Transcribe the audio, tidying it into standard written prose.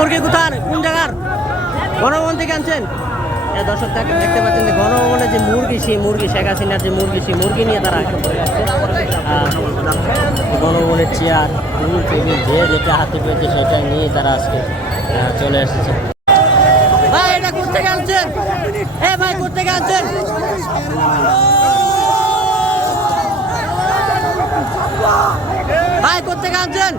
মুরগি কোথায়, কোন জায়গার? গণভবন থেকে আনছেন? দর্শক দেখতে পাচ্ছেন যে গণভবনের যে মুরগি, সেই মুরগি, শেখ হাসিনার যে মুরগি, সেই মুরগি নিয়ে তারা গণভবনের চেয়ার, টুল, টেবিল, যে যেটা হাতে পেয়েছে সেটা নিয়ে তারা আজকে চলে এসেছে। ভাই এটা কোথেকে আনছেন? ভাই কোথেকে আনছেন? ভাই কোথেকে আনছেন?